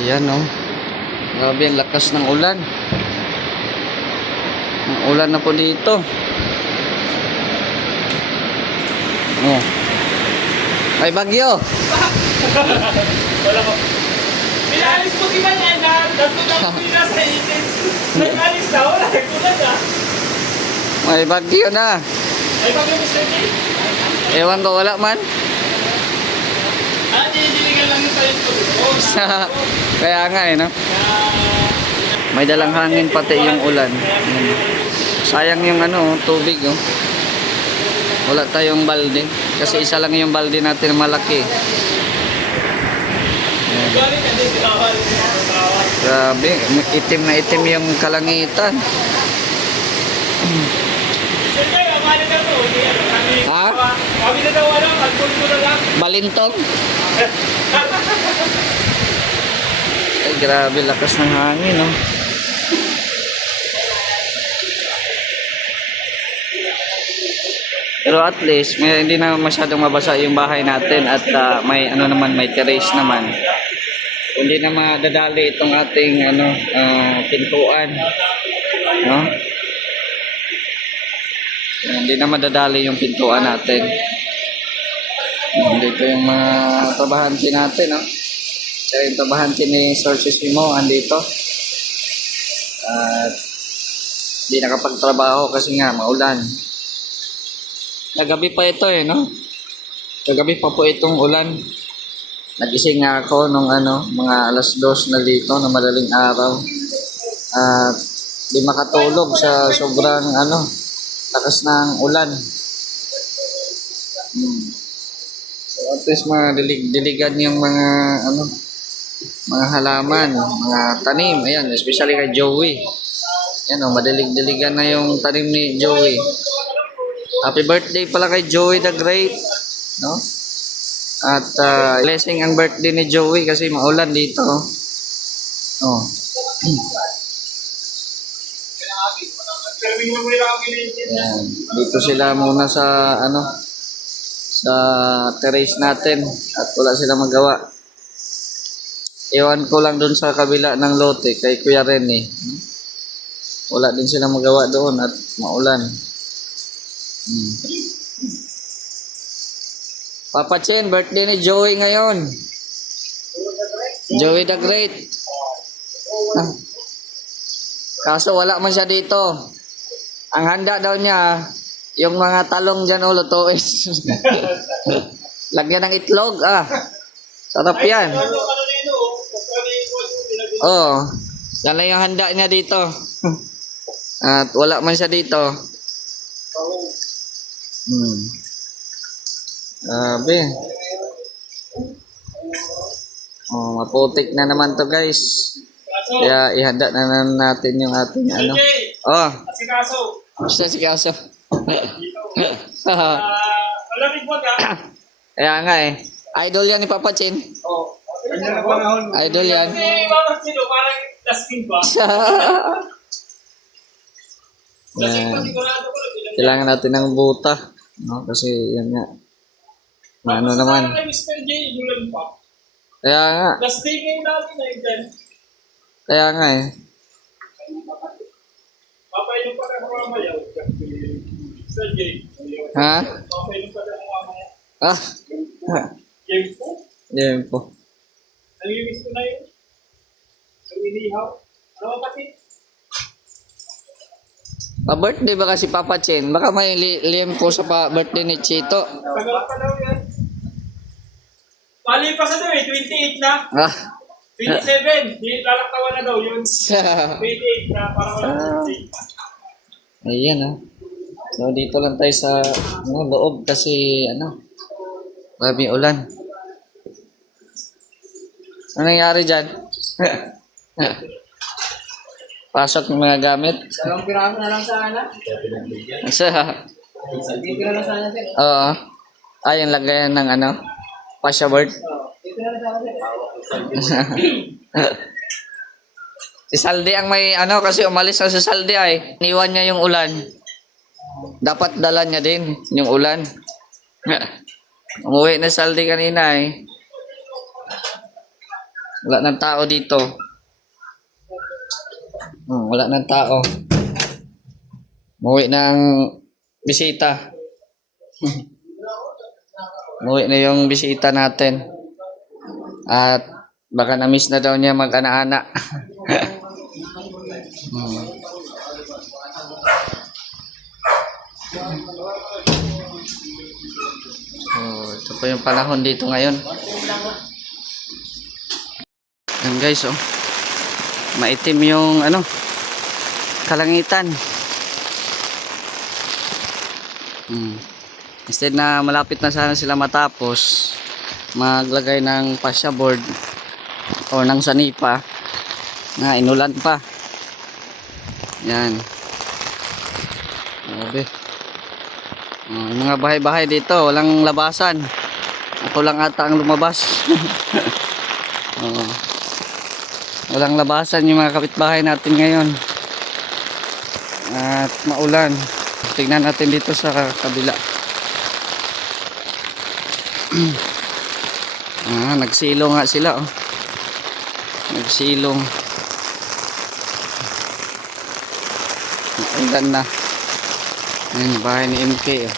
Ayan oh. Grabe ang lakas ng ulan. Ang ulan na po dito. Oh. May bagyo. Wala ko. Pinalis mo di ba niya na natulog ko na sa itin. Nag-alis na, wala. Kulang na. May bagyo na. Ay, pag yung Mr. J? Ewan ko, wala man. Diniligan lang yung tayo ko. Kaya nga eh, no? May dalang hangin pati yung ulan. Sayang yung ano, tubig oh. Wala tayong balde. Kasi isa lang yung balde natin malaki. Galing ka din, tinawal. Grabe, itim na itim yung kalangitan. Mr. J, amali na to. Ha? Kami na daw, alcohol ko na lang. Balintong? Ay, grabe, lakas ng hangin, no? Pero at least, hindi na masyadong mabasa yung bahay natin at may ano naman, may terrace naman. Hindi na madadali itong ating ano, pintuan. No? Hindi na madadali yung pintuan natin. Dito yung mga trabahanti natin, no? Kaya yung trabahanti ni Sir Sisimo andito. At hindi nakapagtrabaho kasi nga maulan. Kagabi pa ito eh, no? Kagabi pa po itong ulan. Nagising nga ako nung ano, mga alas 2 na dito na madaling araw. At di makatulog sa sobrang ano, lakas ng ulan. So at least diligan yung mga ano, mga halaman, mga tanim. Ayan, especially kay Joey. Ayan o, madilig-diligan na yung tanim ni Joey. Happy birthday pala kay Joey the Great, no? At blessing ang birthday ni Joey kasi maulan dito. Oh. Ayan. Dito sila muna sa ano, sa terrace natin at wala silang magawa. Iwan ko lang dun sa kabila ng lote kay Kuya Rene. Wala din silang magawa doon at maulan. Papa Chen, birthday ni Joey ngayon. Joey the Great. Kaso wala man siya dito. Ang handa daw niya, yung mga talong dyan ulo to is lagyan ng itlog. Sarap yan. Oh, yan lang yung handa niya dito. At wala man siya dito. Grabe. Oh, maputik na naman to guys. Kaya ihanda na natin yung ating ano. Oh. Asikaso. Basta si Kaso. Malamig mo ka. Kaya nga eh. Idol yan ni Papa Chin. Oo. Idol yan. Kasi Papa Chino, parang dusting ba? Kasi patigurado ko lang. Kailangan natin ng buta. No? Kasi yan nga. Ano naman. Kay Mr. J, inulan pa. Kaya nga. Dusting ngayon natin na yun. Kaya nga eh. Papainom pa rin mga mayaw. Mr. J. Ha? Papainom pa rin mga mayaw. Ah. Yan po. Yan po. Nangimiss ko na yun. Ang inihaw. Ano kasi? Pa-birthday ba kasi Papa Chen? Baka may liempo sa birthday ni Chito. Tagal pa daw yan. Mali pa sa daw eh. 28 na. 27. Lalaktawan na daw yun. 28 na. Parang wala 28. Ayan So dito lang tayo sa loob kasi grabe ulan. Ano nangyari dyan? Pasok ng mga gamit. Dalawang piraso na lang sana. Dito na lang sana sir. Oo. Yung lagayan ng passport. Dito na lang sana sir. Si Saldi ang may kasi umalis na si Saldi ay. Iniwan niya yung ulan. Dapat dala niya din yung ulan. Umuwi na Saldi kanina eh. Wala nang tao dito. Wala nang tao. Umuwi ng bisita. Umuwi na yung bisita natin. At baka na-miss na daw niya mag-ana-ana. Ito po yung panahon dito ngayon. Yan guys, maitim yung kalangitan. Instead na malapit na sana sila matapos maglagay ng fascia board o ng sanipa, na inulan pa. Yan. Grabe. Yung mga bahay-bahay dito walang labasan. Ako lang ata ang lumabas. Walang labasan yung mga kapitbahay natin ngayon. At maulan. Tingnan natin dito sa kabila. Nagsilong nga sila, Nagsilong. Ulan na. Ayan, bahay ni MK,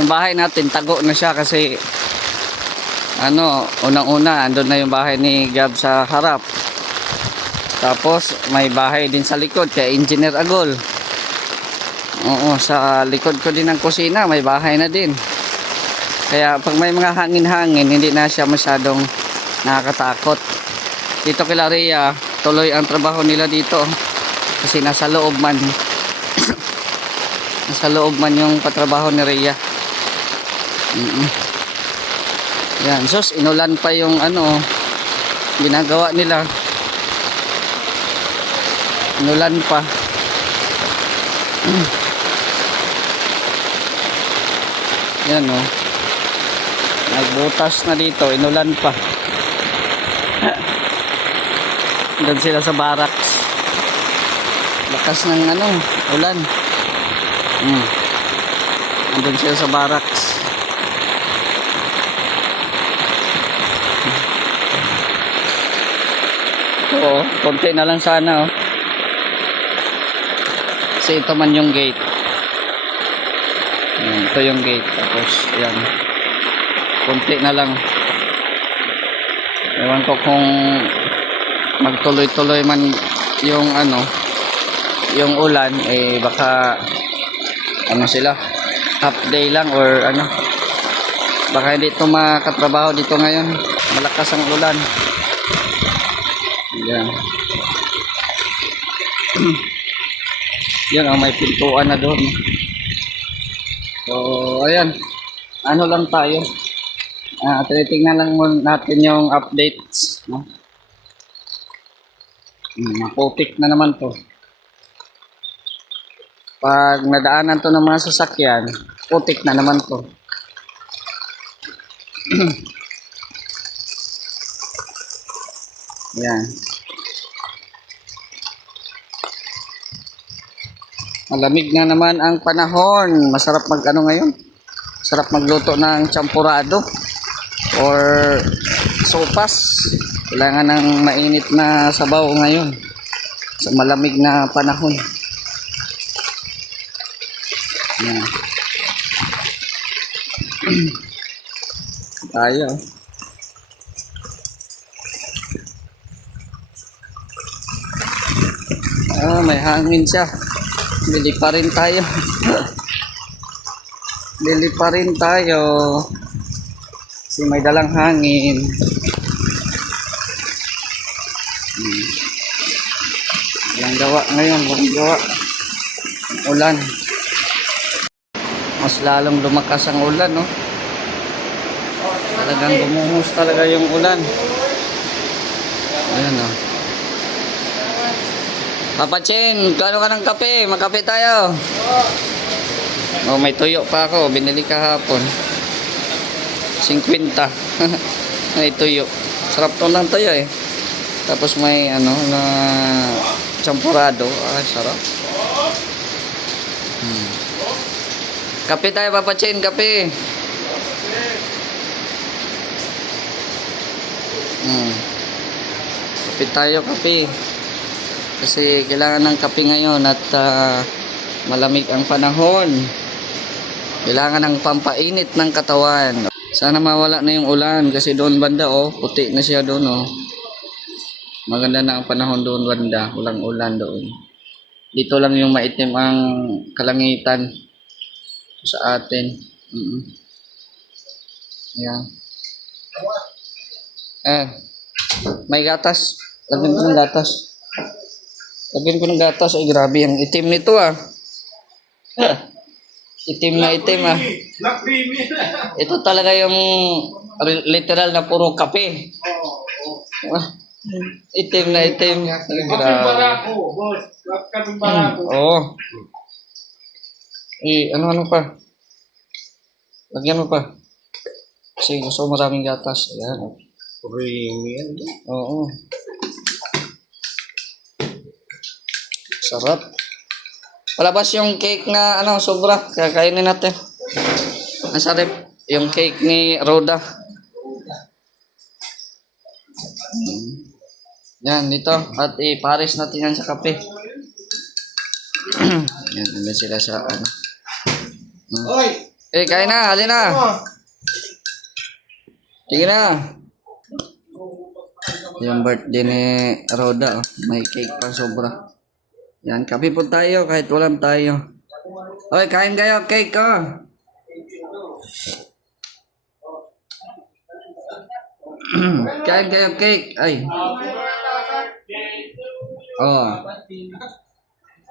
Yung bahay natin, tago na siya kasi unang-una, andun na yung bahay ni Gab sa harap. Tapos, may bahay din sa likod, kay Engineer Agol. Oo, sa likod ko din ng kusina, may bahay na din. Kaya, pag may mga hangin-hangin, hindi na siya masyadong nakakatakot. Dito kila Rhea, tuloy ang trabaho nila dito. Kasi nasa loob man. Nasa loob man yung patrabaho ni Rhea. Yan, sus, inulan pa yung ginagawa nila. Inulan pa. Yan, nagbutas na dito, inulan pa. Doon sila sa barracks. Lakas ng ulan. Doon sila sa barracks. Oo, konti na lang sana, Kasi ito man yung gate. Ito yung gate. Tapos, yan. Konti na lang. Ewan ko kung magtuloy-tuloy man yung yung ulan, baka sila, half day lang or baka hindi ito makatrabaho dito ngayon. Malakas ang ulan. Yan. Yan, may pintuan na doon. So, ayan. Lang tayo. Tinitingnan lang natin yung updates. Maputik na naman to. Pag nadaanan to ng mga sasakyan, putik na naman to. Yan. Malamig na naman ang panahon. Masarap ngayon. Masarap magluto ng champurado or sopas. Kailangan ng mainit na sabaw ngayon sa malamig na panahon. Yan. Tayo. May hangin siya. Bili pa rin tayo. Bili pa rin tayo. Kasi may dalang hangin. Walang gawa ngayon. Walang gawa. Ulan. Mas lalong lumakas ang ulan, Talagang gumuhos talaga yung ulan. Ayan, Papa Chen, kano ka ng kape? Magkape tayo. May tuyo pa ako. Binili kahapon. 50. May tuyo. Sarap to ng tuyo, Tapos may na champurado. Sarap. Kape tayo, Papa Chen. Kape. Kape tayo, kape. Kasi kailangan ng kape ngayon at malamig ang panahon. Kailangan ng pampainit ng katawan. Sana mawala na yung ulan kasi doon banda puti na siya doon Maganda na ang panahon doon banda, walang ulan doon. Dito lang yung maitim ang kalangitan sa atin. Ayan. May gatas. Lagyan ko ng gatas. Ay, grabe ang itim nito Itim na itim Black creamy. Ito talaga yung literal na puro kape. Itim na itim. Kaping barako, boss. Kaping barako. Ano pa? Lagyan mo pa. Kasi gusto ko maraming gatas. Ayan. Creamy yan. Oo. Sarap. Palabas yung cake na sobra. Kaya kainin natin. Ang sarap. Yung cake ni Rhoda. Yan, dito. At ipares natin yan sa kape. Yan, nandun sila sa Oy! kain na. Halina na. Sige na. Yung birthday ni Rhoda. May cake pa sobra. Yan, kape po tayo kahit walang tayo. Oy, kain kayo, cake kain kayo, cake. Ay.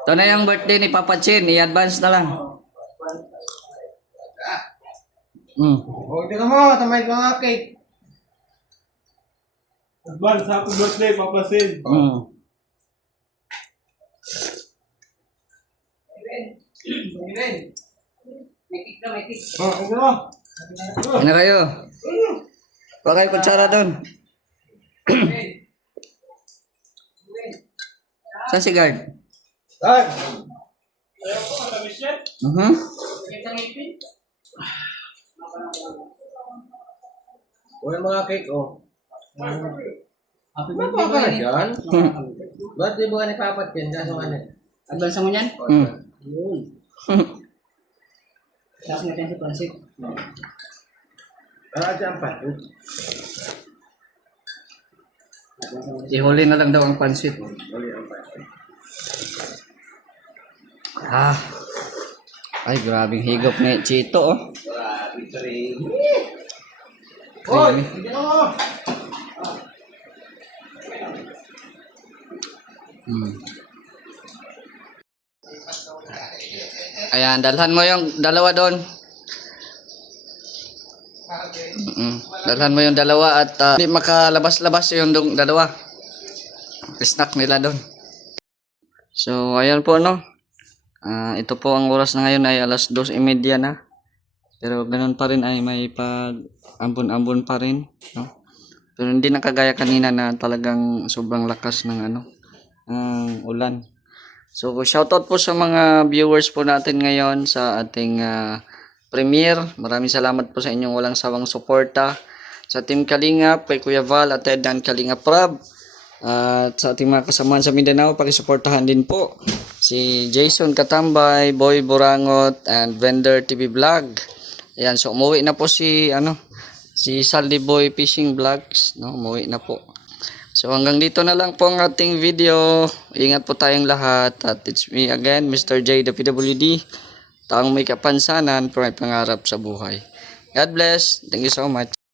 Ito na yung birthday ni Papa Chin. I-advance na lang. Tingnan mo, tamay ko nga cake. Advance, happy birthday, Papa Sid. Ano kayo? Huwag kayo kutsara doon. Saan si guard? Dad! Wala mga cake, Happy birthday ka na dyan? Ba't di ba ni Papa Ken? Advance mo yan? Yun. Tapos natin si Francis. Dyan pa. Ihuli na lang daw ang pansit. Ay, grabing higop ni Chito, Grabe, creamy. Creamy. Ayan, dalhan mo yung dalawa doon. Dalhan mo yung dalawa at hindi makalabas-labas yung dalawa. Snack nila doon. So, ayan po ito po ang oras na ngayon ay alas 2:30 na. Pero ganoon pa rin ay may pag-ambon-ambon pa rin, Pero hindi na kagaya kanina na talagang sobrang lakas ng ulan. So, shoutout po sa mga viewers po natin ngayon sa ating premiere. Maraming salamat po sa inyong walang sawang suporta. Sa Team Kalingap, kay Kuya Val at Ted and Kalingap Prab. At sa ating mga kasamahan sa Mindanao, pakisuportahan din po si Jason Katambay, Boy Burangot, and Vendor TV Vlog. Ayan, so umuwi na po si Saldi Boy Fishing Vlogs, umuwi na po. So hanggang dito na lang po ang ating video. Ingat po tayong lahat. At it's me again, Mr. J, the PWD. Taong may kapansanan pero may pangarap sa buhay. God bless. Thank you so much.